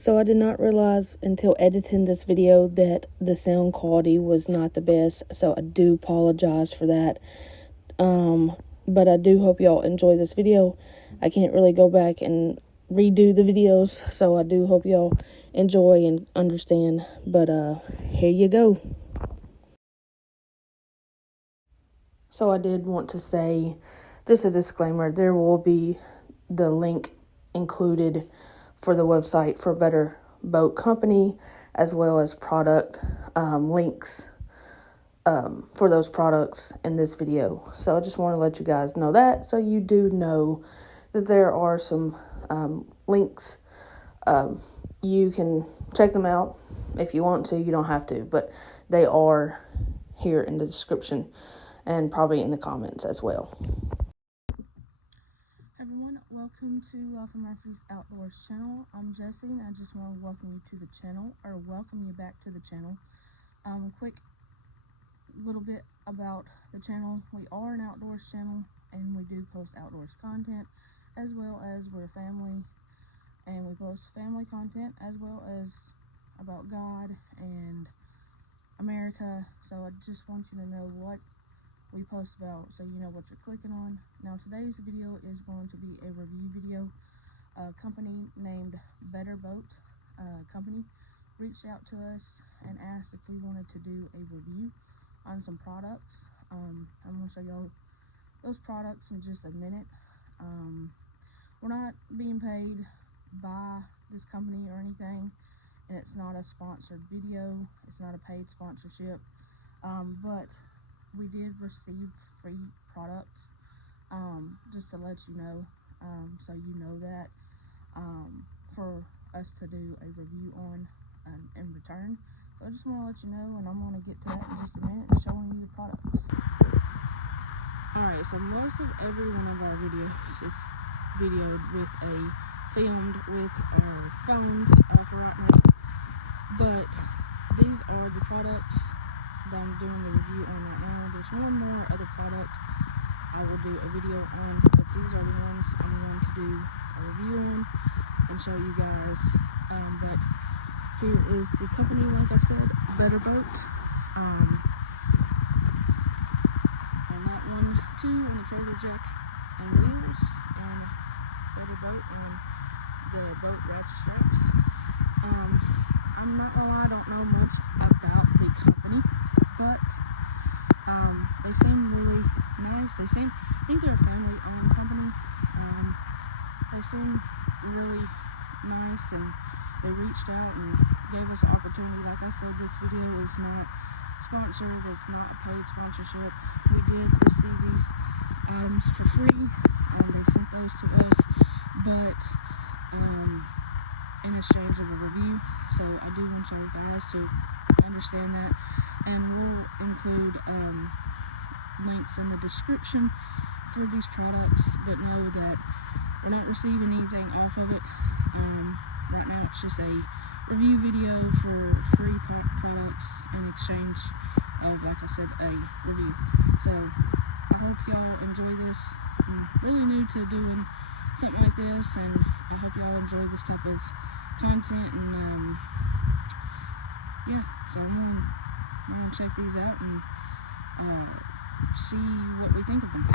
So I did not realize until editing this video that the sound quality was not the best, so I do apologize for that. But I do hope y'all enjoy this video. I can't really go back and redo the videos, so I do hope y'all enjoy and understand. But here you go. So I did want to say, just a disclaimer, there will be the link included for the website for Better Boat Company, as well as product links for those products in this video. So I just want to let you guys know that, so you do know that there are some links. You can check them out if you want to. You don't have to, but they are here in the description and probably in the comments as well. Everyone, welcome to Murphy's Outdoors channel. I'm Jessie, and I just want to welcome you to the channel, or welcome you back to the channel. Quick little bit about the channel. We are an outdoors channel, and we do post outdoors content, as well as we're a family, and we post family content as well as about God and America. So I just want you to know what we post about, so you know what you're clicking on. Now today's video is going to be a review video. A company named Better Boat Company reached out to us and asked if we wanted to do a review on some products. I'm going to show y'all those products in just a minute. We're not being paid by this company or anything, and it's not a sponsored video. It's not a paid sponsorship, but we did receive free products, just to let you know, so you know that, for us to do a review on in return. So I just want to let you know, and I'm going to get to that in just a minute, showing you the products. Alright, so most of every one of our videos is videoed filmed with our phones for right now, but these are the products that I'm doing the review on right now. There's one more other product I will do a video on, but these are the ones I'm going to do a review on and show you guys. But here is the company, like I said, Better Boat. On that one too, on the Trader Jack and wheels, and Better Boat and the boat ratchet straps. I'm not gonna lie, I don't know much about the company, but they seem really nice. I think they're a family-owned company. They seem really nice, and they reached out and gave us an opportunity. Like I said, this video is not sponsored. It's not a paid sponsorship. We did receive these items for free, and they sent those to us, but in exchange of a review. So I do want you guys to understand that, and we'll include links in the description for these products, but know that we're not receiving anything off of it. Right now it's just a review video for free products in exchange of, like I said, a review. So I hope y'all enjoy this. I'm really new to doing something like this, and I hope y'all enjoy this type of content. And yeah, so I'm gonna check these out and see what we think of them.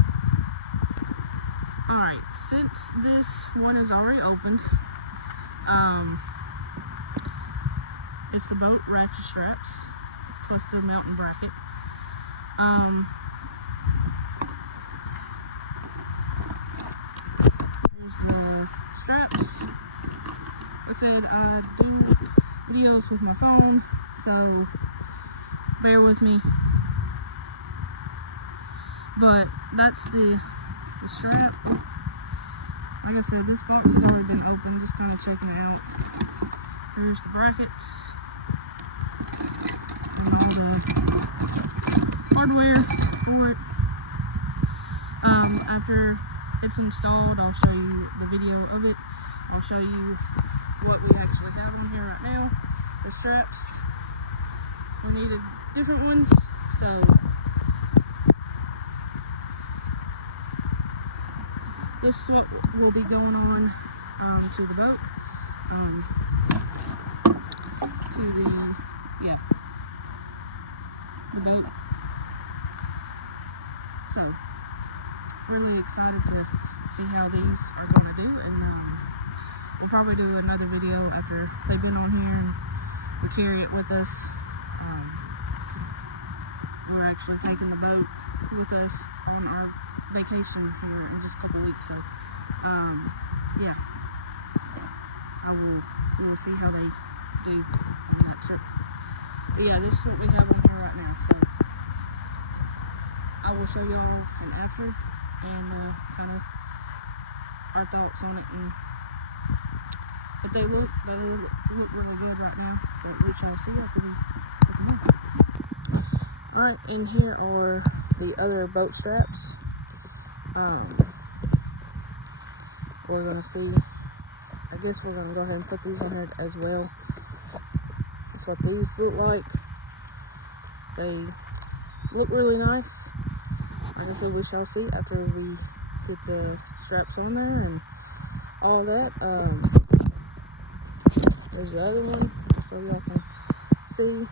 Alright, since this one is already opened, it's the boat ratchet straps plus the mountain bracket. Here's the straps. Like I said, I do videos with my phone, so bear with me. But that's the strap. Like I said, this box has already been opened, just kind of checking it out. Here's the brackets and all the hardware for it. After it's installed, I'll show you the video of it. I'll show you what we actually have on here right now. The straps, we needed different ones, so this is what will be going on to the boat. to the boat. So, really excited to see how these are going to do, and we'll probably do another video after they've been on here and we carry it with us. We're actually taking the boat with us on our vacation here in just a couple weeks, so yeah, we'll see how they do on that trip. But yeah, this is what we have on here right now, so I will show y'all an after and kind of our thoughts on it, and but they look really good right now, but we shall see after we put them in. Alright, and here are the other boat straps. We're gonna see, I guess we're gonna go ahead and put these on here as well. That's what these look like. They look really nice. Like I said, we shall see after we get the straps on there and all of that. There's the other one, so y'all can see.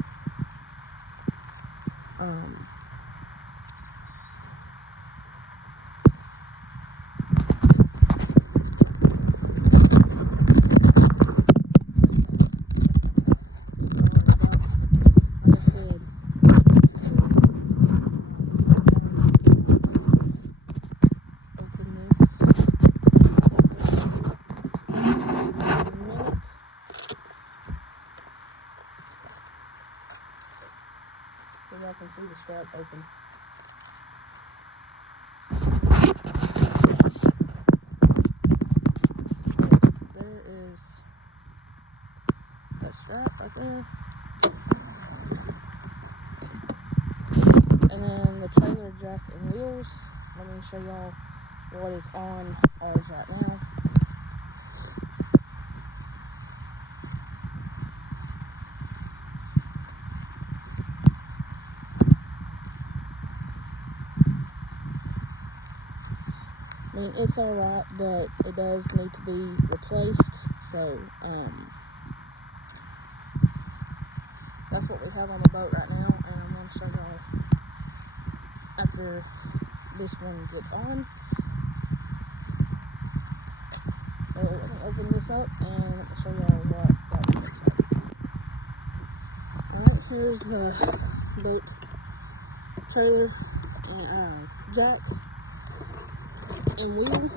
So y'all can see the strap open. There is that strap right there. And then the trailer jack and wheels. Let me show y'all what is on ours right now. I mean, it's alright, but it does need to be replaced, so that's what we have on the boat right now, and I'm going to show y'all after this one gets on. So let me open this up and let me show y'all what that looks like. Alright, here's the boat trailer and jack and wheel.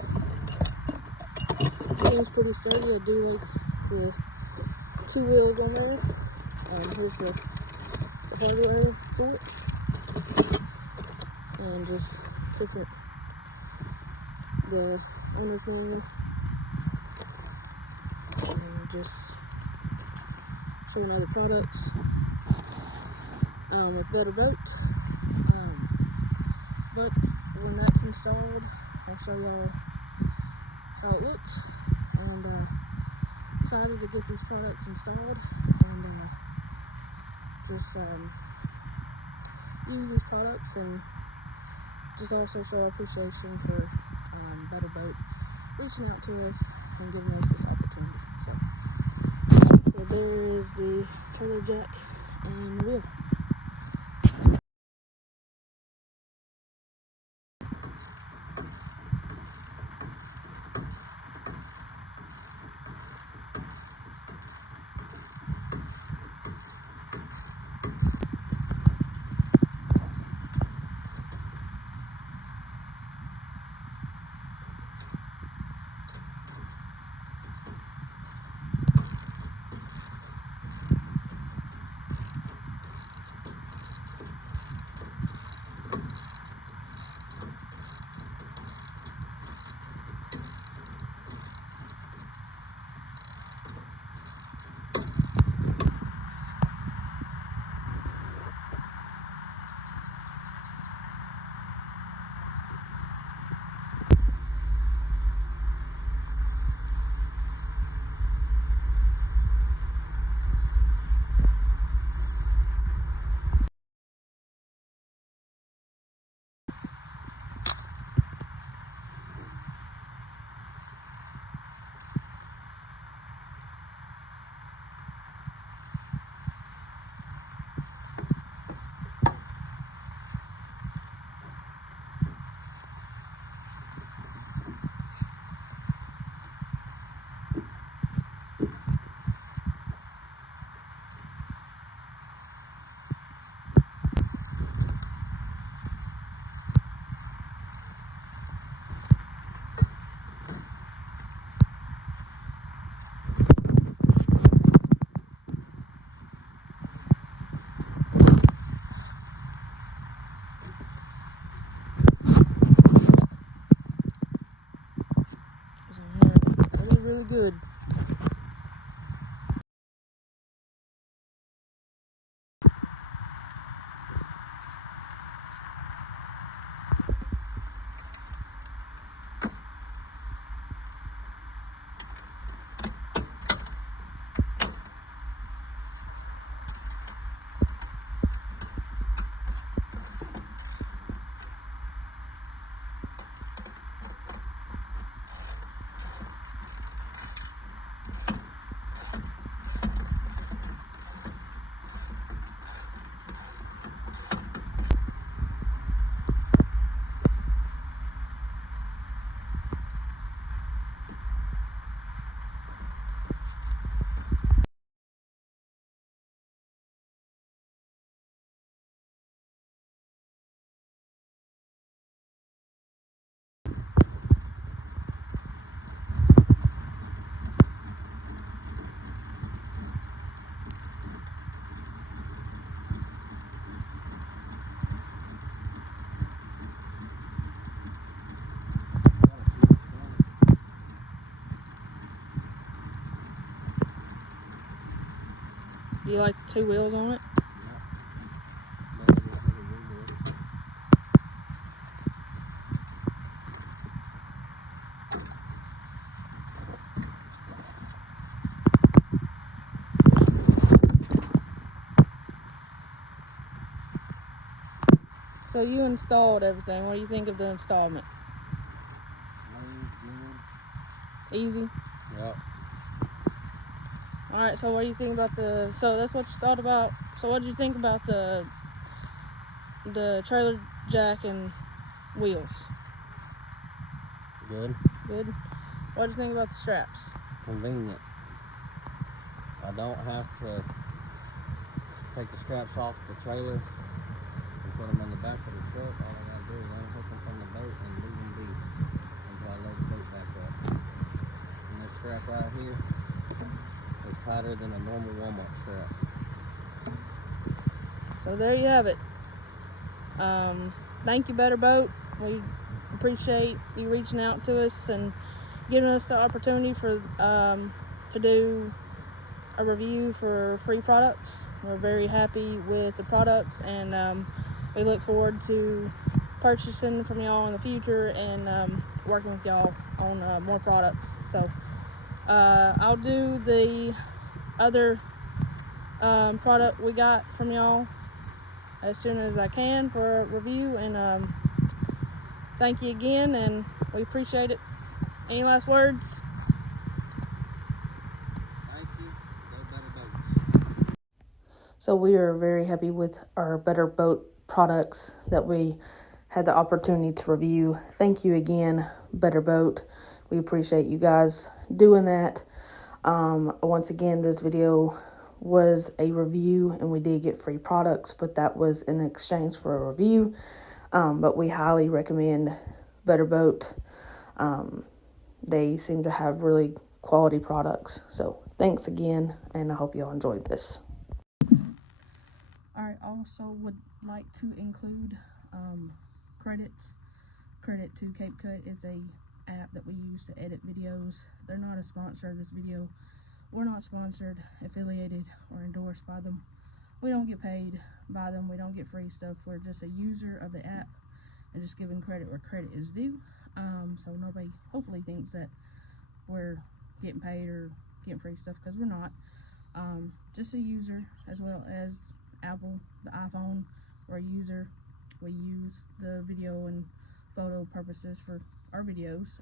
Seems pretty sturdy. I do like the two wheels on there. Here's the hardware for it, and just different the owner's manual, and just showing other products with Better Boat. But when that's installed, I'll show y'all how it looks, and excited to get these products installed and just use these products, and just also show appreciation for Better Boat reaching out to us and giving us this opportunity. So there is the trailer jack and wheel. You like the 2 wheels on it? So you installed everything. What do you think of the installment? Easy? Yep. Alright, so what do you think about so that's what you thought about. So what did you think about the trailer jack and wheels? Good. Good? What did you think about the straps? Convenient. I don't have to take the straps off the trailer and put them in the back of the truck. All I gotta do is unhook them from the boat and leave them be until I load the boat back up. And this strap right here is tighter than a normal Walmart strap. So there you have it. Thank you, Better Boat. We appreciate you reaching out to us and giving us the opportunity for to do a review for free products. We're very happy with the products, and we look forward to purchasing from y'all in the future and working with y'all on more products. So I'll do the other product we got from y'all as soon as I can for a review, and thank you again, and we appreciate it. Any last words? Thank you. Go Better Boats. So we are very happy with our Better Boat products that we had the opportunity to review. Thank you again, Better Boat. We appreciate you guys doing that. Once again, this video was a review, and we did get free products, but that was in exchange for a review. But we highly recommend Better Boat. They seem to have really quality products. So thanks again, and I hope you all enjoyed this. Alright, also would like to include credits. Credit to CapeCut is a app that we use to edit videos. They're not a sponsor of this video. We're not sponsored, affiliated, or endorsed by them. We don't get paid by them. We don't get free stuff. We're just a user of the app and just giving credit where credit is due. So nobody hopefully thinks that we're getting paid or getting free stuff, because we're not. Just a user, as well as Apple, the iPhone. We're a user. We use the video and photo purposes for our videos.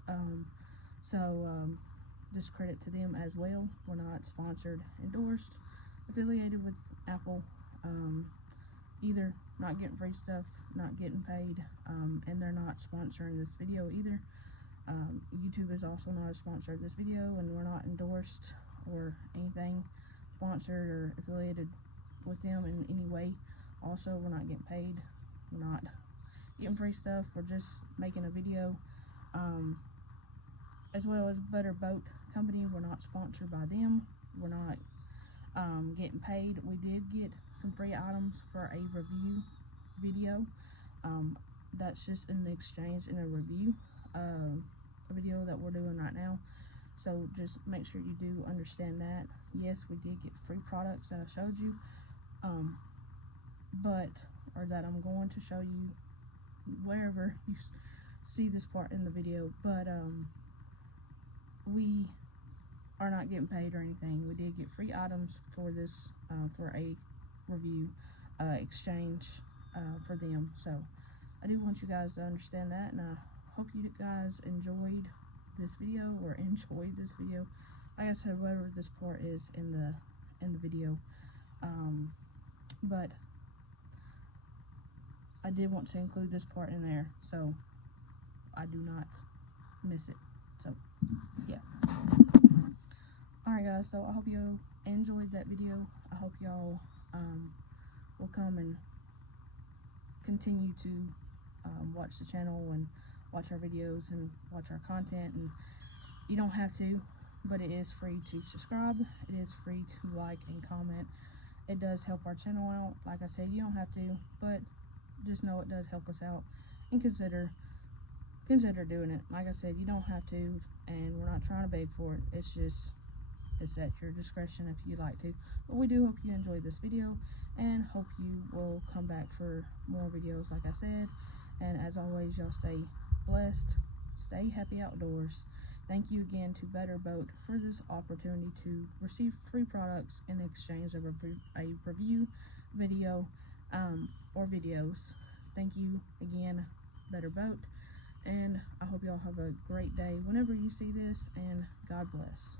Just credit to them as well. We're not sponsored, endorsed, affiliated with Apple, either. Not getting free stuff, not getting paid, and they're not sponsoring this video either. YouTube is also not a sponsor of this video, and we're not endorsed or anything, sponsored or affiliated with them in any way. Also, we're not getting paid, we're not getting free stuff. We're just making a video. As well as Better Boat Company, we're not sponsored by them. We're not getting paid. We did get some free items for a review video. That's just in the exchange in a review, a video that we're doing right now. So just make sure you do understand that. Yes, we did get free products that I showed you, or that I'm going to show you wherever you see this part in the video, but we are not getting paid or anything. We did get free items for this, for a review exchange for them. So I do want you guys to understand that, and I hope you guys enjoyed this video, or enjoyed this video. Like I said, whatever this part is in the video, but I did want to include this part in there, so I do not miss it. So yeah. Alright guys, so I hope you enjoyed that video. I hope y'all will come and continue to watch the channel and watch our videos and watch our content. And you don't have to, but it is free to subscribe. It is free to like and comment. It does help our channel out. Like I said, you don't have to, but just know it does help us out, and consider doing it. Like I said, you don't have to, and we're not trying to beg for it. It's just It's at your discretion if you'd like to. But we do hope you enjoyed this video, and hope you will come back for more videos like I said. And as always, y'all stay blessed, stay happy outdoors. Thank you again to Better Boat for this opportunity to receive free products in exchange of a review video or videos. Thank you again, Better Boat, and I hope y'all have a great day whenever you see this, and God bless.